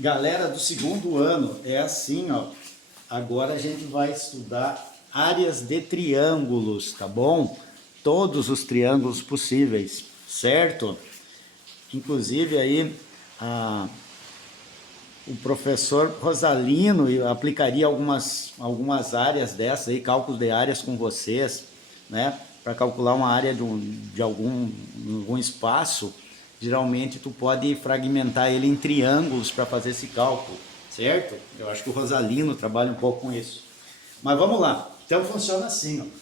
Galera do segundo ano, é assim, ó. Agora a gente vai estudar áreas de triângulos, tá bom? Todos os triângulos possíveis, certo? Inclusive aí o professor Rosalino aplicaria algumas áreas dessas aí, cálculos de áreas com vocês, né? Para calcular uma área de algum espaço, geralmente tu pode fragmentar ele em triângulos para fazer esse cálculo, certo? Eu acho que o Rosalino trabalha um pouco com isso. Mas vamos lá. Então funciona assim, ó.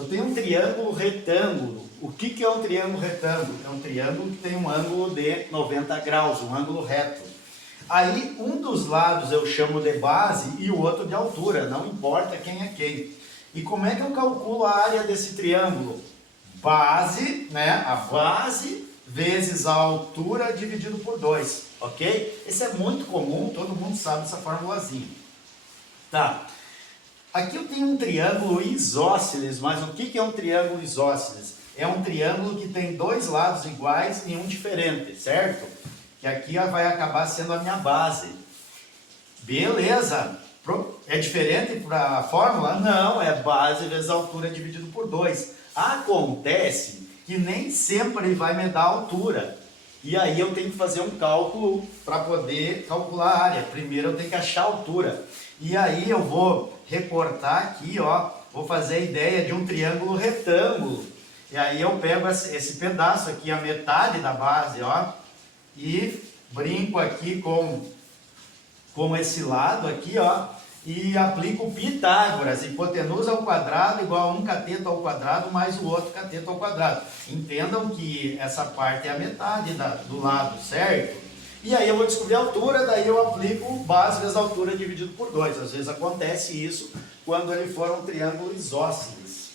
Eu tenho um triângulo retângulo. O que é um triângulo retângulo? É um triângulo que tem um ângulo de 90 graus, um ângulo reto. Aí um dos lados eu chamo de base e o outro de altura, não importa quem é quem. E como é que eu calculo a área desse triângulo? Base, né? A base vezes a altura dividido por 2, ok? Esse é muito comum, todo mundo sabe essa formulazinha. Tá. Aqui eu tenho um triângulo isósceles, mas o que é um triângulo isósceles? É um triângulo que tem dois lados iguais e um diferente, certo? Que aqui vai acabar sendo a minha base. Beleza. É diferente para a fórmula? Não, é base vezes altura dividido por 2. Acontece que nem sempre vai me dar a altura. E aí eu tenho que fazer um cálculo para poder calcular a área. Primeiro eu tenho que achar a altura. E aí eu vou recortar aqui, ó, vou fazer a ideia de um triângulo retângulo. E aí eu pego esse pedaço aqui, a metade da base, ó, e brinco aqui com esse lado aqui, ó, e aplico Pitágoras, hipotenusa ao quadrado igual a 1 cateto ao quadrado mais o outro cateto ao quadrado. Entendam que essa parte é a metade do lado, certo? E aí eu vou descobrir a altura, daí eu aplico base vezes altura dividido por 2. Às vezes acontece isso quando ele for um triângulo isósceles.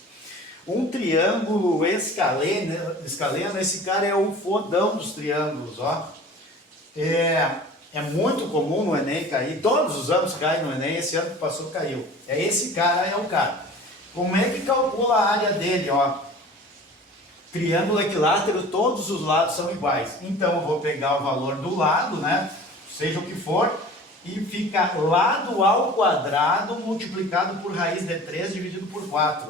Um triângulo escaleno, esse cara é o fodão dos triângulos, ó. É muito comum no Enem cair, todos os anos cai no Enem, esse ano que passou caiu. Esse cara é o cara. Como é que calcula a área dele, ó? Triângulo equilátero, todos os lados são iguais. Então eu vou pegar o valor do lado, né? Seja o que for, e fica lado ao quadrado multiplicado por raiz de 3 dividido por 4.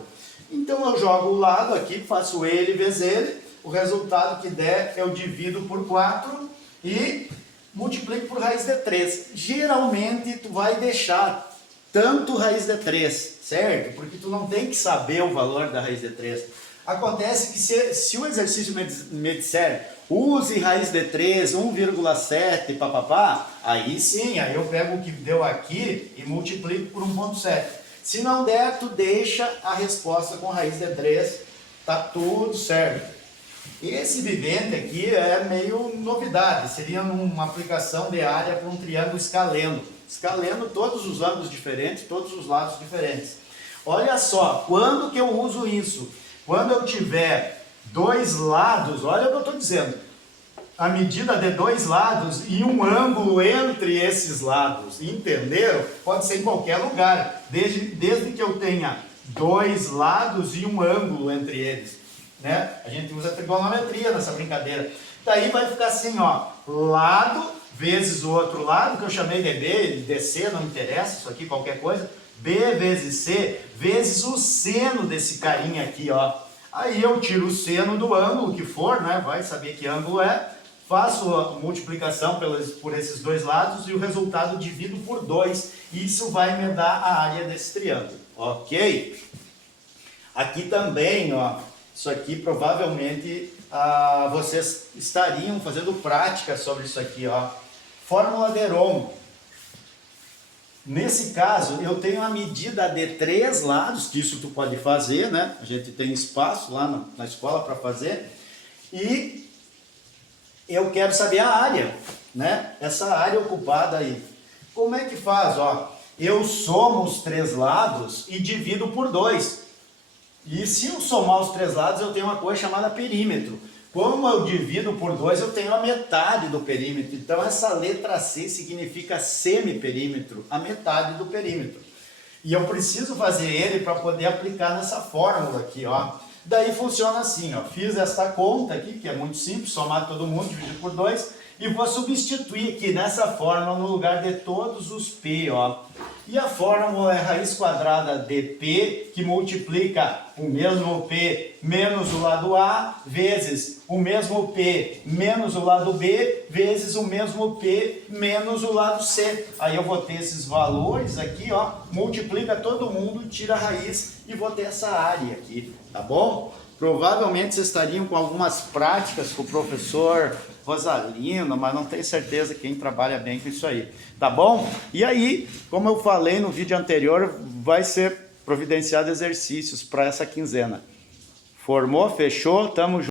Então eu jogo o lado aqui, faço ele vezes ele, o resultado que der eu divido por 4 e multiplico por raiz de 3. Geralmente tu vai deixar tanto raiz de 3, certo? Porque tu não tem que saber o valor da raiz de 3. Acontece que se o exercício me disser use raiz de 3, 1,7, papapá, aí sim, aí eu pego o que deu aqui e multiplico por 1,7. Se não der, tu deixa a resposta com raiz de 3, tá tudo certo. Esse vivente aqui é meio novidade, seria uma aplicação de área para um triângulo escaleno. Escaleno, todos os ângulos diferentes, todos os lados diferentes. Olha só, quando que eu uso isso? Quando eu tiver dois lados, olha o que eu estou dizendo, a medida de dois lados e um ângulo entre esses lados, entenderam? Pode ser em qualquer lugar, desde que eu tenha dois lados e um ângulo entre eles, né? A gente usa trigonometria nessa brincadeira. Daí vai ficar assim, ó, lado vezes o outro lado, que eu chamei de B, de C, não interessa, isso aqui qualquer coisa, B vezes C, vezes o seno desse carinha aqui, ó. Aí eu tiro o seno do ângulo que for, né? Vai saber que ângulo é. Faço a multiplicação por esses dois lados e o resultado divido por 2. Isso vai me dar a área desse triângulo, ok? Aqui também, ó, isso aqui provavelmente vocês estariam fazendo prática sobre isso aqui, ó. Fórmula de Héron. Nesse caso, eu tenho a medida de 3 lados, que isso tu pode fazer, né? A gente tem espaço lá na escola para fazer. E eu quero saber a área, né? Essa área ocupada aí. Como é que faz? Ó, eu somo os 3 lados e divido por 2. E se eu somar os 3 lados, eu tenho uma coisa chamada perímetro. Como eu divido por 2, eu tenho a metade do perímetro. Então, essa letra C significa semiperímetro, a metade do perímetro. E eu preciso fazer ele para poder aplicar nessa fórmula aqui, ó. Daí funciona assim, ó. Fiz esta conta aqui, que é muito simples, somar todo mundo, dividir por 2. E vou substituir aqui nessa fórmula no lugar de todos os P, ó. E a fórmula é raiz quadrada de P, que multiplica o mesmo P menos o lado A, vezes o mesmo P menos o lado B, vezes o mesmo P menos o lado C. Aí eu vou ter esses valores aqui, ó, multiplica todo mundo, tira a raiz e vou ter essa área aqui, tá bom? Provavelmente vocês estariam com algumas práticas com o professor Rosalino, mas não tenho certeza quem trabalha bem com isso aí, tá bom? E aí, como eu falei no vídeo anterior, vai ser providenciado exercícios para essa quinzena. Formou? Fechou? Tamo junto.